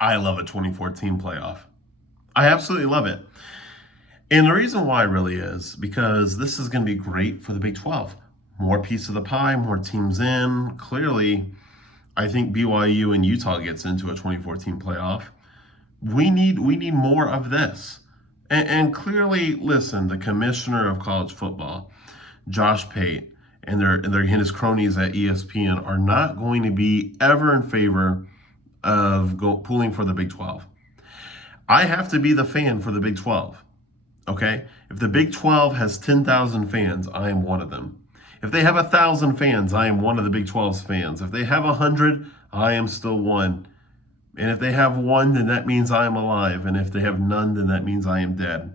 I love a 2014 playoff. I absolutely love it. And the reason why really is because this is going to be great for the Big 12. More piece of the pie, more teams in. Clearly, I think BYU and Utah gets into a 2014 playoff. We need more of this. And clearly, listen, the commissioner of college football, Josh Pate, and his cronies at ESPN are not going to be ever in favor of pulling for the Big 12. I have to be the fan for the Big 12. Okay? If the Big 12 has 10,000 fans, I am one of them. If they have 1,000 fans, I am one of the Big 12's fans. If they have 100, I am still one. And if they have one, then that means I am alive. And if they have none, then that means I am dead.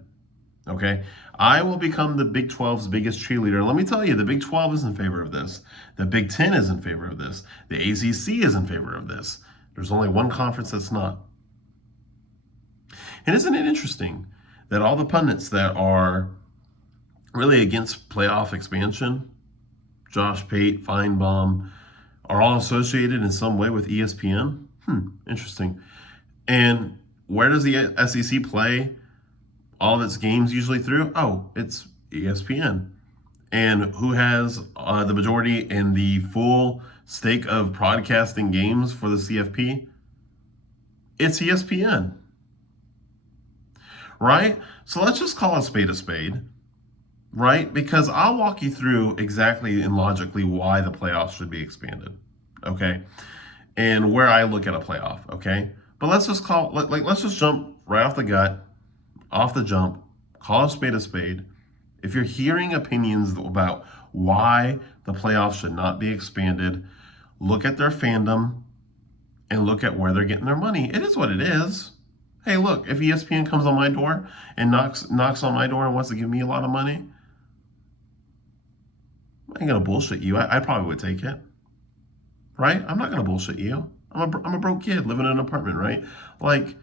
Okay? I will become the Big 12's biggest cheerleader. And let me tell you, the Big 12 is in favor of this. The Big 10 is in favor of this. The ACC is in favor of this. There's only one conference that's not. And isn't it interesting that all the pundits that are really against playoff expansion, Josh Pate, Feinbaum, are all associated in some way with ESPN? Interesting. And where does the SEC play all of its games usually through? Oh, it's ESPN. And who has the majority and the full stake of broadcasting games for the CFP? It's ESPN, right? So let's just call a spade, right? Because I'll walk you through exactly and logically why the playoffs should be expanded, okay? And where I look at a playoff, okay? But let's just let's just jump right off the gut, off the jump, call a spade. If you're hearing opinions about why the playoffs should not be expanded, look at their fandom and look at where they're getting their money. It is what it is. Hey, look, if ESPN comes on my door and knocks on my door and wants to give me a lot of money, I ain't gonna bullshit you. I probably would take it, right? I'm not gonna bullshit you. I'm a broke kid living in an apartment, right? Like,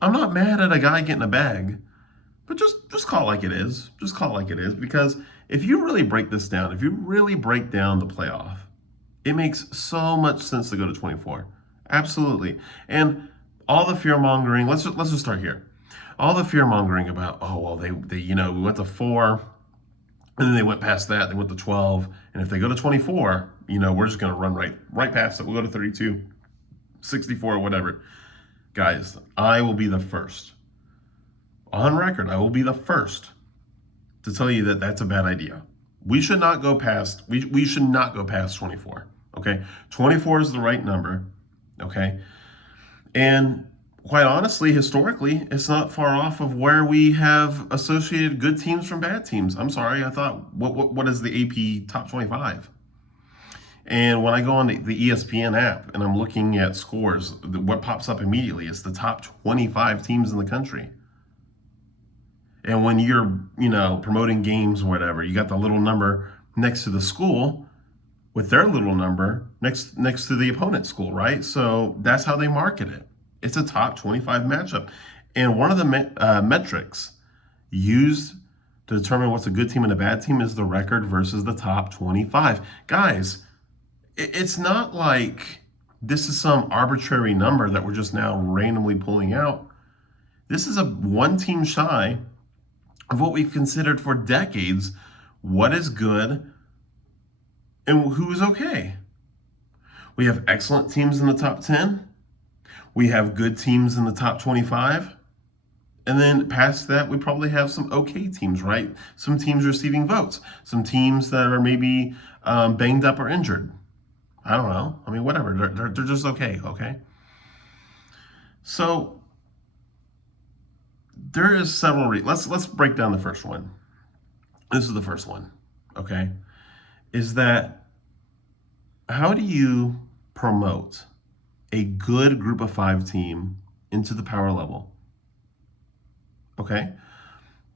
I'm not mad at a guy getting a bag, but just call it like it is. Just call it like it is, because if you really break this down, if you really break down the playoff, it makes so much sense to go to 24. Absolutely. And all the fear mongering. Let's just start here. All the fear mongering about, oh well, they we went to 4, and then they went past that. They went to 12, and if they go to 24, we're just gonna run right past it. We'll go to 32, 64, whatever. Guys, I will be the first on record. I will be the first to tell you that that's a bad idea. We should not go past. We should not go past 24. Okay, 24 is the right number. Okay, and quite honestly, historically, it's not far off of where we have associated good teams from bad teams. I'm sorry, I thought, what is the AP top 25? And when I go on the ESPN app and I'm looking at scores, what pops up immediately is the top 25 teams in the country. And when you're, promoting games or whatever, you got the little number next to the school with their little number next to the opponent's school, right? So that's how they market it. It's a top 25 matchup. And one of the metrics used to determine what's a good team and a bad team is the record versus the top 25. Guys, it's not like this is some arbitrary number that we're just now randomly pulling out. This is a one team shy of what we've considered for decades what is good and who's okay. We have excellent teams in the top 10. We have good teams in the top 25. And then past that, we probably have some okay teams, right? Some teams receiving votes. Some teams that are maybe banged up or injured. I don't know. I mean, whatever. They're just okay, okay? So there is several let's break down the first one. This is the first one, okay? Is that how do you promote a good group of 5 team into the power level? Okay?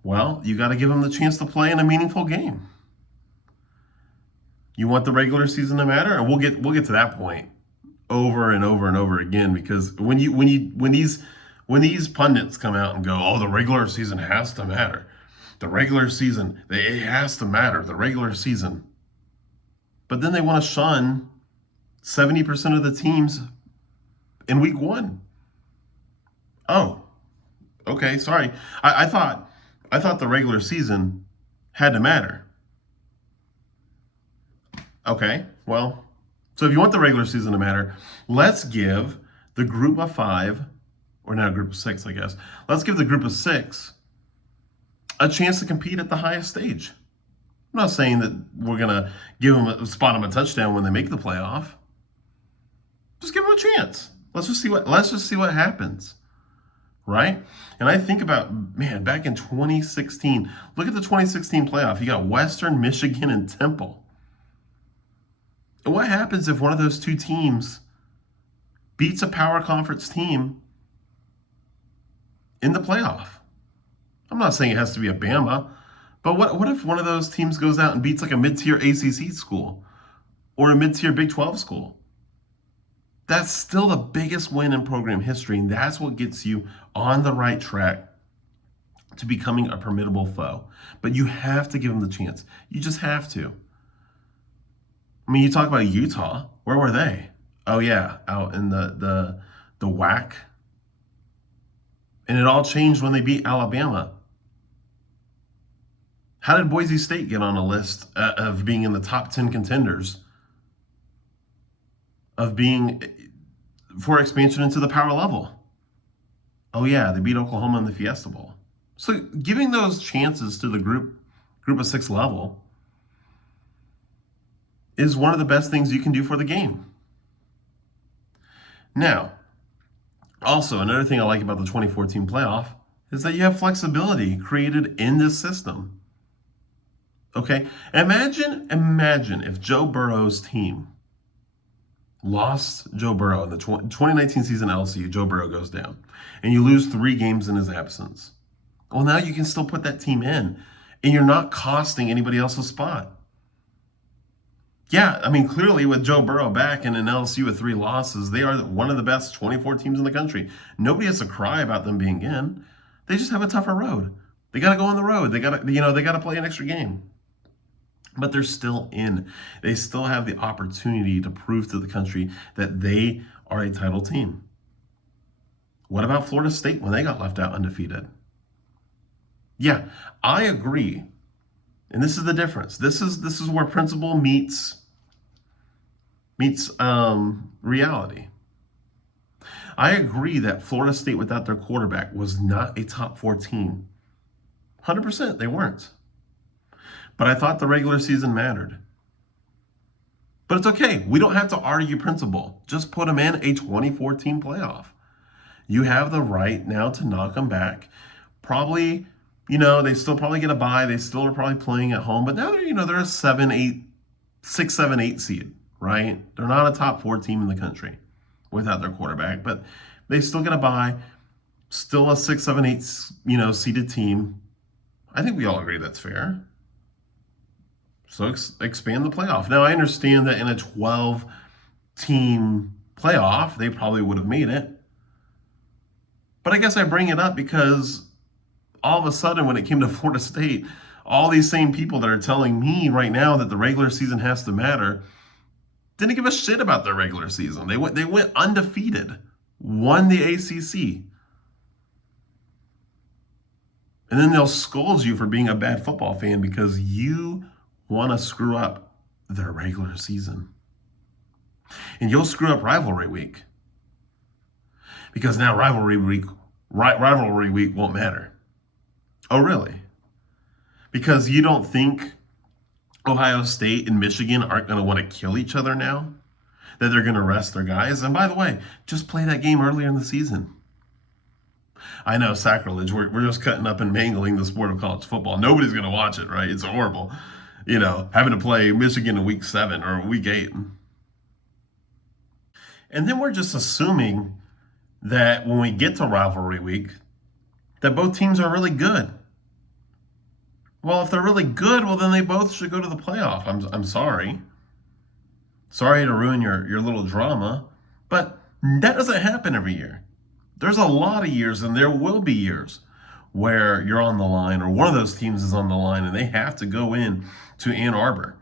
Well, you got to give them the chance to play in a meaningful game. You want the regular season to matter, and we'll get to that point over and over and over again, because when these pundits come out and go, "Oh, the regular season has to matter. The regular season, it has to matter, the regular season." But then they want to shun 70% of the teams in week 1. Oh, okay, sorry. I thought the regular season had to matter. Okay, well, so if you want the regular season to matter, let's give the group of 5, or now group of 6, I guess. Let's give the group of 6 a chance to compete at the highest stage. I'm not saying that we're gonna spot them a touchdown when they make the playoff. Just give them a chance. Let's just see what happens, right? And I think about, man, back in 2016. Look at the 2016 playoff. You got Western Michigan and Temple. And what happens if one of those two teams beats a power conference team in the playoff? I'm not saying it has to be a Bama, but what if one of those teams goes out and beats like a mid-tier ACC school or a mid-tier Big 12 school? That's still the biggest win in program history, and that's what gets you on the right track to becoming a formidable foe. But you have to give them the chance. You just have to. I mean, you talk about Utah. Where were they? Oh yeah, out in the WAC. And it all changed when they beat Alabama. How did Boise State get on a list of being in the top 10 contenders of being for expansion into the power level? Oh yeah, they beat Oklahoma in the Fiesta Bowl. So giving those chances to the group of 6 level is one of the best things you can do for the game. Now, also another thing I like about the 2014 playoff is that you have flexibility created in this system. Okay, imagine if Joe Burrow's team lost Joe Burrow in the 2019 season LSU. Joe Burrow goes down, and you lose 3 games in his absence. Well, now you can still put that team in, and you're not costing anybody else's spot. Yeah, I mean, clearly with Joe Burrow back and an LSU with 3 losses, they are one of the best 24 teams in the country. Nobody has to cry about them being in. They just have a tougher road. They got to go on the road. They got to play an extra game. But they're still in. They still have the opportunity to prove to the country that they are a title team. What about Florida State when they got left out undefeated? Yeah, I agree. And this is the difference. This is where principle meets reality. I agree that Florida State without their quarterback was not a top 4 team. 100%, they weren't. But I thought the regular season mattered. But it's okay. We don't have to argue principle. Just put them in a 2014 playoff. You have the right now to knock them back. Probably, they still probably get a bye. They still are probably playing at home. But now they're a 6, 7, 8 seed, right? They're not a top 4 team in the country without their quarterback. But they still get a bye. Still a 6, 7, 8, seeded team. I think we all agree that's fair. So expand the playoff. Now, I understand that in a 12-team playoff, they probably would have made it. But I guess I bring it up because all of a sudden, when it came to Florida State, all these same people that are telling me right now that the regular season has to matter didn't give a shit about their regular season. They went undefeated, won the ACC. And then they'll scold you for being a bad football fan because you want to screw up their regular season. And you'll screw up rivalry week. Because now rivalry week won't matter. Oh, really? Because you don't think Ohio State and Michigan aren't going to want to kill each other now? That they're going to rest their guys? And by the way, just play that game earlier in the season. I know, sacrilege. We're just cutting up and mangling the sport of college football. Nobody's going to watch it, right? It's horrible. Having to play Michigan in week 7 or week 8. And then we're just assuming that when we get to rivalry week, that both teams are really good. Well, if they're really good, well, then they both should go to the playoff. I'm sorry. Sorry to ruin your little drama, but that doesn't happen every year. There's a lot of years, and there will be years, where you're on the line, or one of those teams is on the line, and they have to go in to Ann Arbor.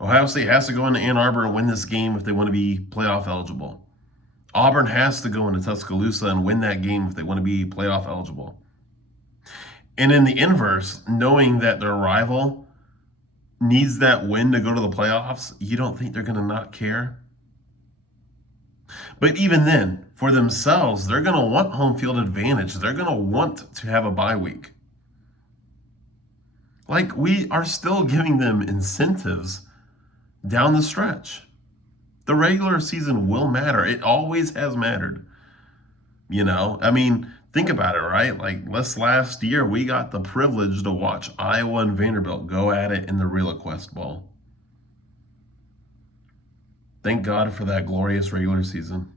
Ohio State has to go into Ann Arbor and win this game if they want to be playoff eligible. Auburn has to go into Tuscaloosa and win that game if they want to be playoff eligible. And in the inverse, knowing that their rival needs that win to go to the playoffs, you don't think they're going to not care? But even then, for themselves, they're going to want home field advantage. They're going to want to have a bye week. Like, we are still giving them incentives down the stretch. The regular season will matter. It always has mattered. I mean, think about it, right? Like, last year, we got the privilege to watch Iowa and Vanderbilt go at it in the RelaQuest Bowl. Thank God for that glorious regular season.